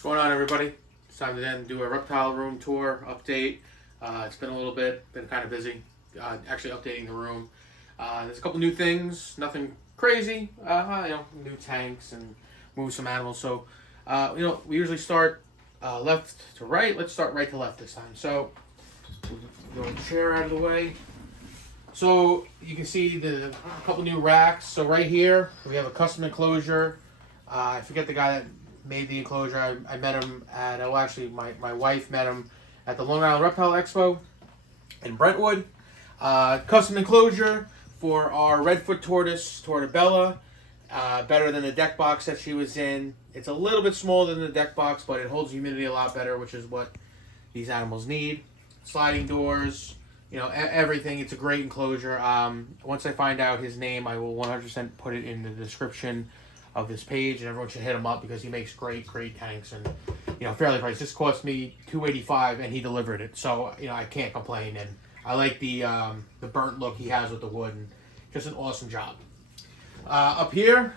What's going on, everybody? It's time to then do a reptile room tour update. It's been a little bit, been kind of busy actually updating the room. There's a couple new things, nothing crazy, new tanks and move some animals. So, we usually start left to right. Let's start right to left this time. So, go the chair out of the way. So, you can see a couple new racks. So, right here, we have a custom enclosure. I forget the guy that made the enclosure. I met him at, my wife met him at the Long Island Reptile Expo in Brentwood. Custom enclosure for our Redfoot tortoise, Tortabella. Better than the deck box that she was in. It's a little bit smaller than the deck box, but it holds humidity a lot better, which is what these animals need. Sliding doors, everything. It's a great enclosure. Once I find out his name, I will 100% put it in the description of this page, and everyone should hit him up because he makes great tanks and fairly priced. This cost me $285 and he delivered it, so I can't complain. And I like the burnt look he has with the wood, and just an awesome job. Up here,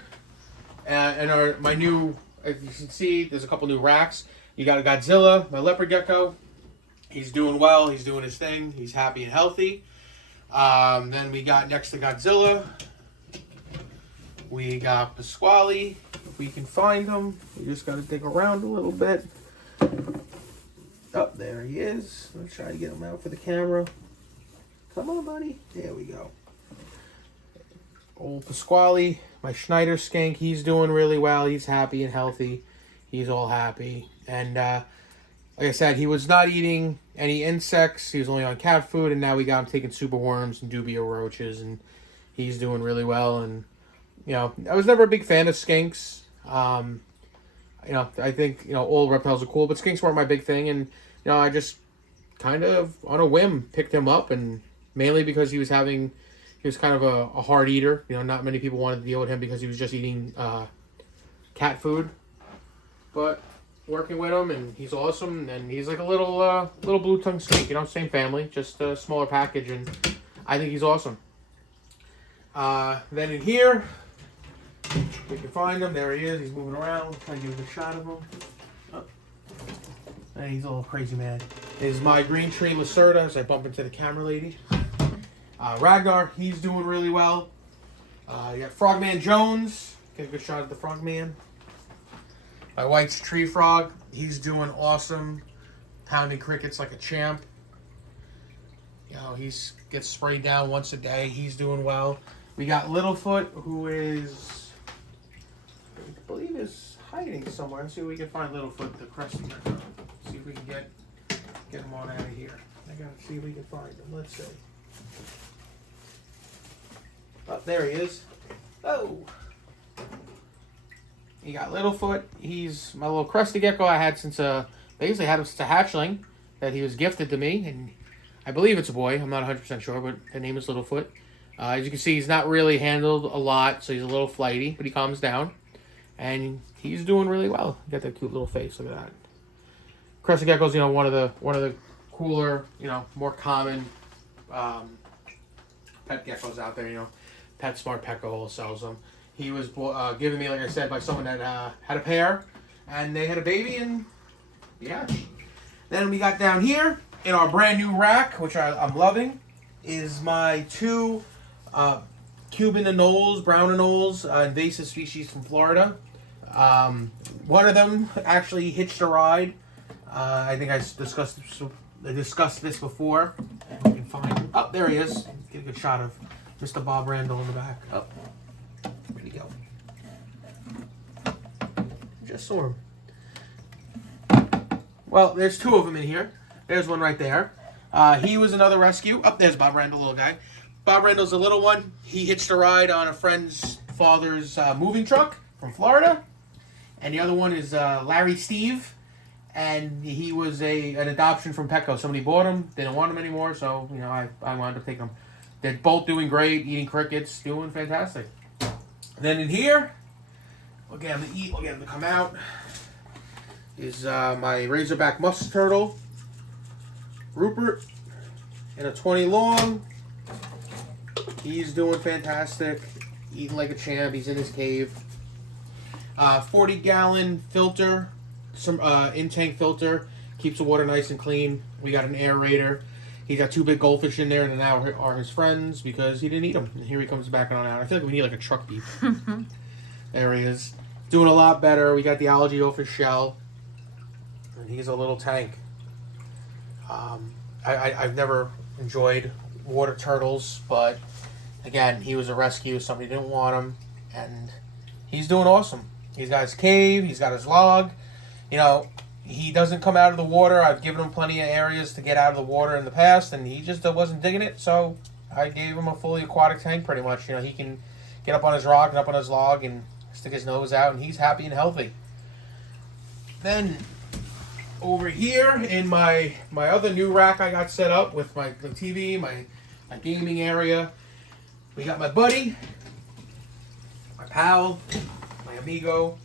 and my new, as you can see, there's a couple new racks. You got a Godzilla, my leopard gecko. He's doing well. He's doing his thing. He's happy and healthy. Then we got next to Godzilla, we got Pasquale. If we can find him, we just got to dig around a little bit. Oh, there he is. Let's try to get him out for the camera. Come on, buddy. There we go. Old Pasquale, my Schneider skink. He's doing really well. He's happy and healthy. He's all happy. And like I said, he was not eating any insects. He was only on cat food, and now we got him taking super worms and dubia roaches, and he's doing really well. And I was never a big fan of skinks. I think, all reptiles are cool, but skinks weren't my big thing. And, I just kind of, on a whim, picked him up, and mainly because he was kind of a hard eater. Not many people wanted to deal with him because he was just eating cat food. But working with him, and he's awesome, and he's like a little blue tongue skink, same family, just a smaller package, and I think he's awesome. Then in here, we can find him. There he is. He's moving around. Try to give a shot of him. Oh. Hey, he's a little crazy, man. This is my green tree Lacerda as I bump into the camera lady. Ragnar, he's doing really well. You got Frogman Jones. Get a good shot of the Frogman. My White's Tree Frog. He's doing awesome. Pounding crickets like a champ. He gets sprayed down once a day. He's doing well. We got Littlefoot, who is, I believe, is hiding somewhere. Let's see if we can find Littlefoot, the crescent. See if we can get him on out of here. I gotta see if we can find him. Let's see. Oh, there he is. Oh! You got Littlefoot. He's my little crested gecko I had since, basically had him since a hatchling that he was gifted to me. And I believe it's a boy. I'm not 100% sure, but the name is Littlefoot. As you can see, he's not really handled a lot, so he's a little flighty, but he calms down. And he's doing really well. Got that cute little face. Look at that. Crested gecko's, one of the cooler, more common pet geckos out there. PetSmart, Petco sells them. He was given me, like I said, by someone that had a pair, and they had a baby, and yeah. Then we got down here in our brand new rack, which I'm loving, is my two Cuban anoles, brown anoles, invasive species from Florida. One of them actually hitched a ride. I think I discussed this before. And we can find him. Oh, there he is. Get a good shot of Mr. Bob Randall in the back. Oh, where'd he go? Just saw him. Well, there's two of them in here. There's one right there. He was another rescue. Oh, there's Bob Randall, little guy. Bob Randall's a little one. He hitched a ride on a friend's father's moving truck from Florida. And the other one is Larry Steve. And he was an adoption from Petco. Somebody bought him, didn't want him anymore, so I wanted to take him. They're both doing great, eating crickets, doing fantastic. And then in here, we'll get him to eat, we'll get him to come out, is my Razorback Musk Turtle, Rupert, in a 20 long. He's doing fantastic, eating like a champ. He's in his cave. 40-gallon filter some in-tank filter, keeps the water nice and clean. We got an aerator. He got 2 big goldfish in there, and now are his friends because he didn't eat them. And here he comes back on out. I feel like we need like a truck beep. There he is. Doing a lot better. We got the algae off his shell. And he's a little tank. I've never enjoyed water turtles, but again, he was a rescue. Somebody didn't want him, and he's doing awesome. He's got his cave. He's got his log. You know, he doesn't come out of the water. I've given him plenty of areas to get out of the water in the past, and he just wasn't digging it, so I gave him a fully aquatic tank pretty much. You know, he can get up on his rock and up on his log and stick his nose out, and he's happy and healthy. Then over here in my other new rack I got set up with the TV, my gaming area, we got my buddy, my pal, my amigo.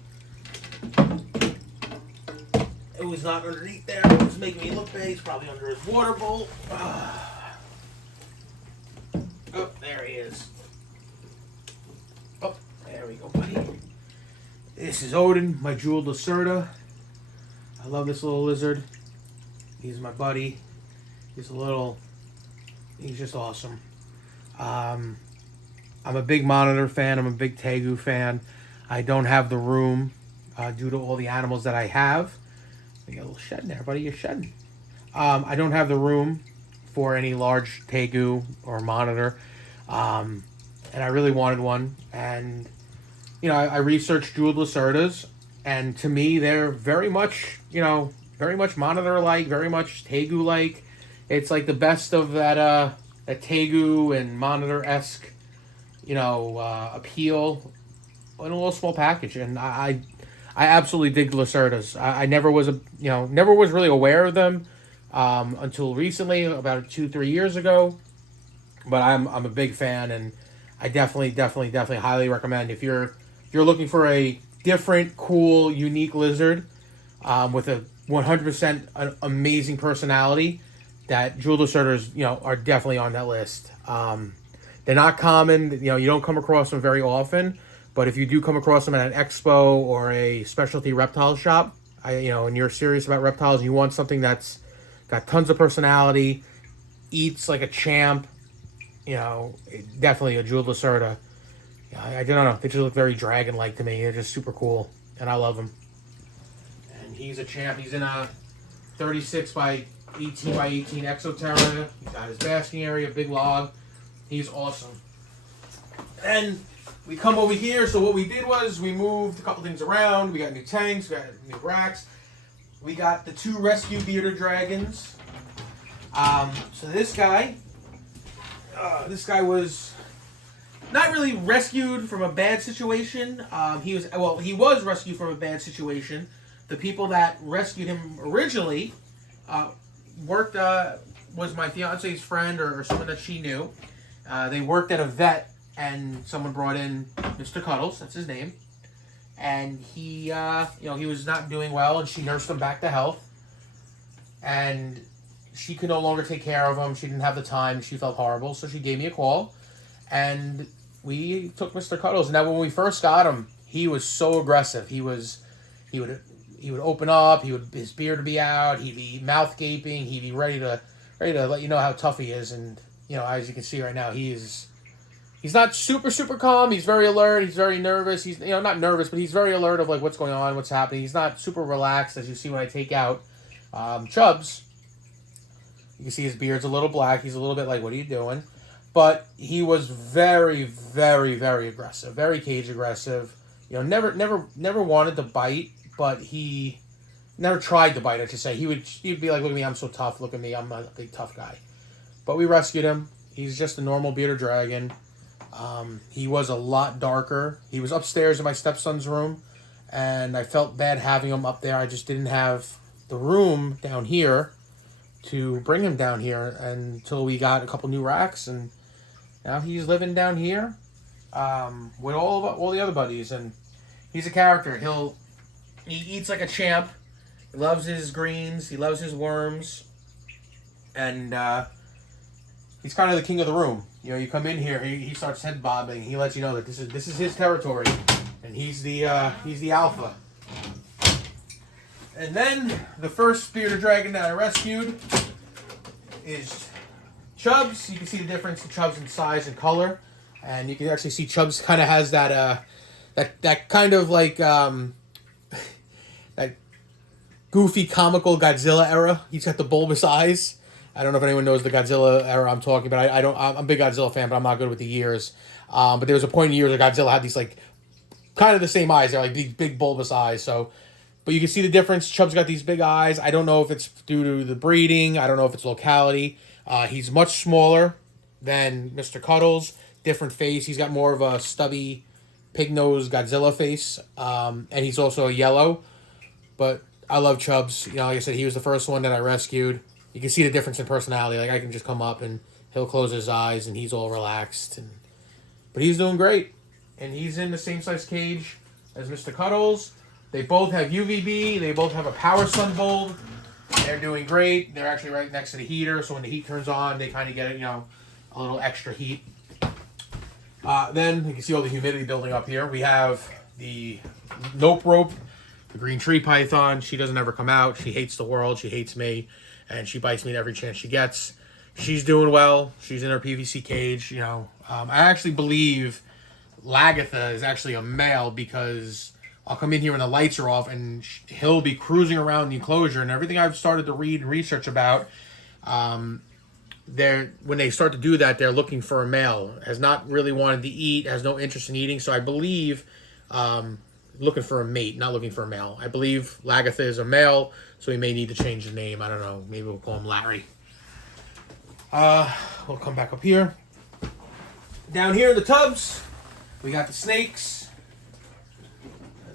It was not underneath there. It was making me look bad. He's probably under his water bowl. Oh, there he is. Oh, there we go, buddy. This is Odin, my jeweled Lacerda. I love this little lizard. He's my buddy. He's just awesome. I'm a big monitor fan. I'm a big tegu fan. I don't have the room due to all the animals that I have. You got a little shed in there, buddy. You're shedding. I don't have the room for any large tegu or monitor. And I really wanted one. And, you know, I researched jeweled Lacerdas. And to me, they're very much monitor-like, very much tegu-like. It's like the best of that tegu and monitor-esque, appeal in a little small package. And I absolutely dig Lacerdas. I never was really aware of them until recently, about 2-3 years ago. But I'm a big fan, and I definitely highly recommend if you're looking for a different, cool, unique lizard with a 100% amazing personality, that jeweled Lacerdas, are definitely on that list. They're not common. You don't come across them very often. But if you do come across them at an expo or a specialty reptile shop, and you're serious about reptiles and you want something that's got tons of personality, eats like a champ, definitely a jeweled Lacerda. I don't know. They just look very dragon-like to me. They're just super cool, and I love them. And he's a champ. He's in a 36 by 18 by 18 Exoterra. He's got his basking area, big log. He's awesome. And we come over here. So what we did was we moved a couple things around. We got new tanks. We got new racks. We got the 2 rescue bearded dragons. So this guy was not really rescued from a bad situation. He was rescued from a bad situation. The people that rescued him originally was my fiance's friend or someone that she knew. They worked at a vet, and someone brought in Mr. Cuddles. That's his name. And he was not doing well, and she nursed him back to health. And she could no longer take care of him. She didn't have the time. She felt horrible, so she gave me a call, and we took Mr. Cuddles. Now, when we first got him, he was so aggressive. He would open up. His beard would be out. He'd be mouth gaping. He'd be ready to let you know how tough he is. And as you can see right now, he's not super calm. He's very alert. He's very nervous. He's not nervous, but he's very alert of like what's going on, what's happening. He's not super relaxed, as you see when I take out Chubs. You can see his beard's a little black. He's a little bit like, what are you doing? But he was very, very, very aggressive, very cage aggressive. Never wanted to bite, but he never tried to bite, I should say. He'd be like, look at me, I'm so tough. Look at me, I'm a big tough guy. But we rescued him. He's just a normal bearded dragon. He was a lot darker. He was upstairs in my stepson's room, and I felt bad having him up there. I just didn't have the room down here to bring him down here until we got a couple new racks, and now he's living down here with all the other buddies, and he's a character. He eats like a champ. He loves his greens. He loves his worms, and he's kind of the king of the room. You come in here, he starts head bobbing. He lets you know that this is his territory, and he's the alpha. And then the first bearded dragon that I rescued is Chubs. You can see the difference in Chubs in size and color, and you can actually see Chubs kind of has that that kind of like that goofy comical Godzilla era. He's got the bulbous eyes. I don't know if anyone knows the Godzilla era I'm talking about. I don't. I'm a big Godzilla fan, but I'm not good with the years. But there was a point in the years where Godzilla had these like kind of the same eyes. They're like these big bulbous eyes. So. But you can see the difference. Chub's got these big eyes. I don't know if it's due to the breeding. I don't know if it's locality. He's much smaller than Mr. Cuddles. Different face. He's got more of a stubby, pig-nosed Godzilla face. And he's also a yellow. But I love Chubs. You know, like I said, he was the first one that I rescued. You can see the difference in personality. Like, I can just come up and he'll close his eyes and he's all relaxed. But he's doing great. And he's in the same size cage as Mr. Cuddles. They both have UVB. They both have a power sun bulb. They're doing great. They're actually right next to the heater, so when the heat turns on, they kind of get, you know, a little extra heat. Then you can see all the humidity building up here. We have the nope rope, the green tree python. She doesn't ever come out. She hates the world. She hates me, and she bites me at every chance she gets. She's doing well. She's in her PVC cage. You know, I actually believe Lagatha is actually a male because I'll come in here when the lights are off and he'll be cruising around the enclosure, and everything I've started to read and research about, when they start to do that, they're looking for a male. Has not really wanted to eat, has no interest in eating, so I believe looking for a mate, not looking for a male. I believe Lagatha is a male, so he may need to change his name. I don't know. Maybe we'll call him Larry. We'll come back up here. Down here in the tubs, we got the snakes.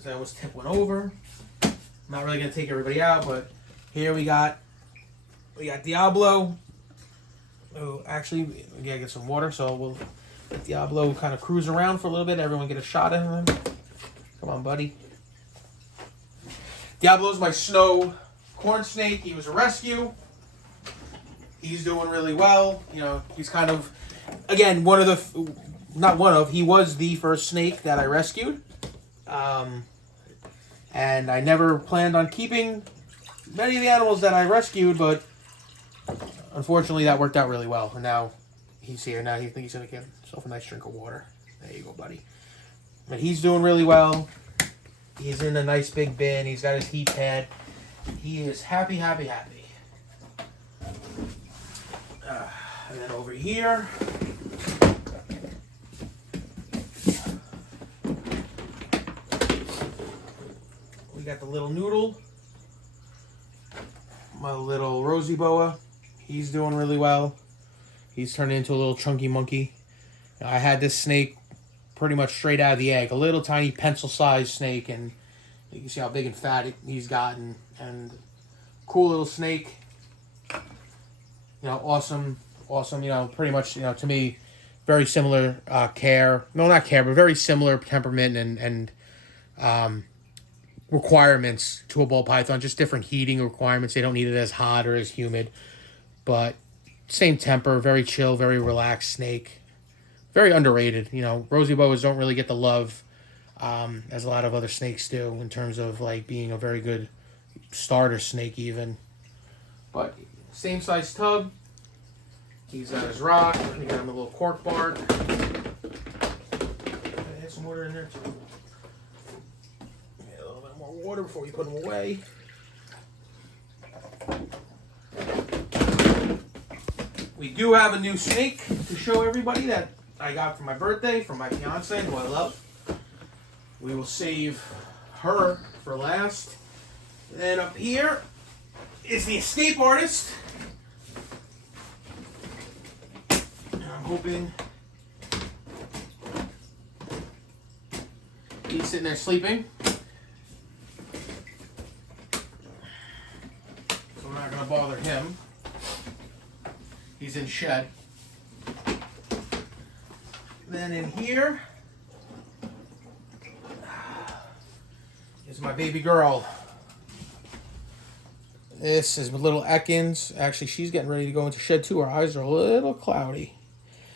I always tip one over. I'm not really gonna take everybody out, but here we got Diablo. Oh, actually, we gotta get some water, so we'll let Diablo kind of cruise around for a little bit. Everyone get a shot at him. Come on, buddy. Diablo's my snow corn snake. He was a rescue. He's doing really well. You know, he's kind of, again, he was the first snake that I rescued. And I never planned on keeping many of the animals that I rescued, but unfortunately that worked out really well. And now he's here. Now he thinks he's going to get himself a nice drink of water. There you go, buddy. But he's doing really well. He's in a nice big bin. He's got his heat pad. He is happy, happy, happy. And then over here, we got the little noodle, my little rosy boa. He's doing really well. He's turning into a little chunky monkey. I had this snake pretty much straight out of the egg. A little tiny pencil-sized snake, and you can see how big and fat he's gotten. And cool little snake. You know, awesome. You know, pretty much, you know, to me, very similar care. No, not care, but very similar temperament and requirements to a ball python. Just different heating requirements. They don't need it as hot or as humid, but same temper. Very chill, very relaxed snake. Very underrated. You know, rosy boas don't really get the love as a lot of other snakes do in terms of like being a very good starter snake even. But same size tub. He's got his rock. We got him a little cork bark. Add some water in there too. Get a little bit more water before we put him away. We do have a new snake to show everybody that I got for my birthday from my fiance, who I love. We will save her for last. Then up here is the escape artist. I'm hoping he's sitting there sleeping. So we're not going to bother him. He's in shed. Then in here is my baby girl. This is little Ekans. Actually, she's getting ready to go into shed too. Her eyes are a little cloudy.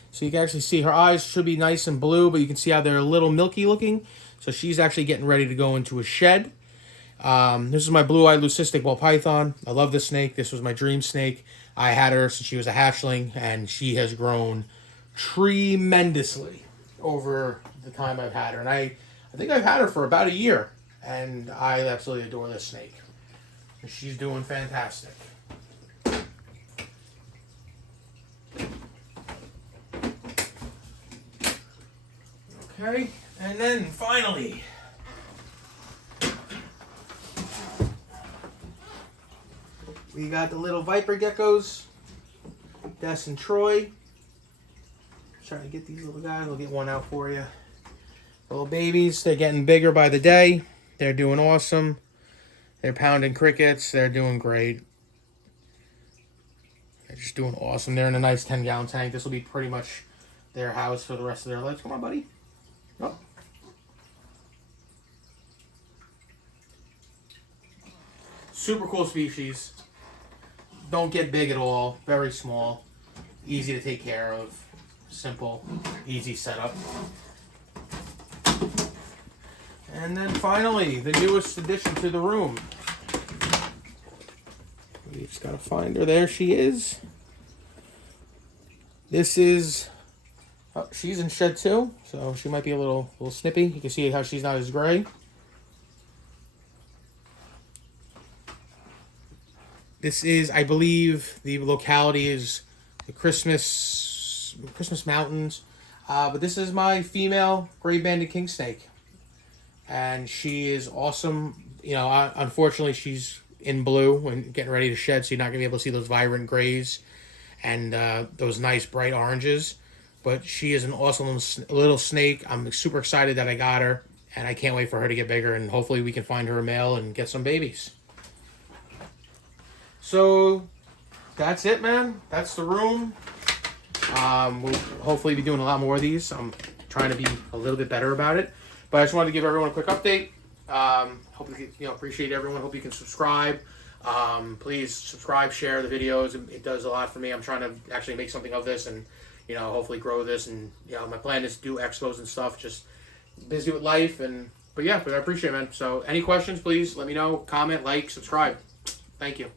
So you can actually see her eyes should be nice and blue, but you can see how they're a little milky looking. So she's actually getting ready to go into a shed. This is my blue-eyed leucistic ball python. I love this snake. This was my dream snake. I had her since she was a hatchling, and she has grown tremendously over the time I've had her. And I think I've had her for about a year, and I absolutely adore this snake. She's doing fantastic. Okay, and then finally, we got the little viper geckos, Des and Troy. Trying to get these little guys. We'll get one out for you. Little babies, they're getting bigger by the day. They're doing awesome. They're pounding crickets. They're doing great. They're just doing awesome. They're in a nice 10-gallon tank. This will be pretty much their house for the rest of their lives. Come on, buddy. Oh. Super cool species. Don't get big at all. Very small. Easy to take care of. Simple. Easy setup. And then finally, the newest addition to the room. We just gotta find her. There she is. This is... Oh, she's in shed too, so she might be a little snippy. You can see how she's not as gray. This is, I believe, the locality is the Christmas Mountains. But this is my female gray banded king snake. And she is awesome. You know, unfortunately, she's in blue and getting ready to shed, so you're not going to be able to see those vibrant grays and those nice bright oranges. But she is an awesome little snake. I'm super excited that I got her, and I can't wait for her to get bigger, and hopefully we can find her a male and get some babies. So that's it, man. That's the room. We'll hopefully be doing a lot more of these. I'm trying to be a little bit better about it. But I just wanted to give everyone a quick update. Hope you appreciate everyone. Hope you can subscribe. Please subscribe, share the videos. It does a lot for me. I'm trying to actually make something of this and, hopefully grow this. And, my plan is to do expos and stuff. Just busy with life. But I appreciate it, man. So any questions, please let me know. Comment, like, subscribe. Thank you.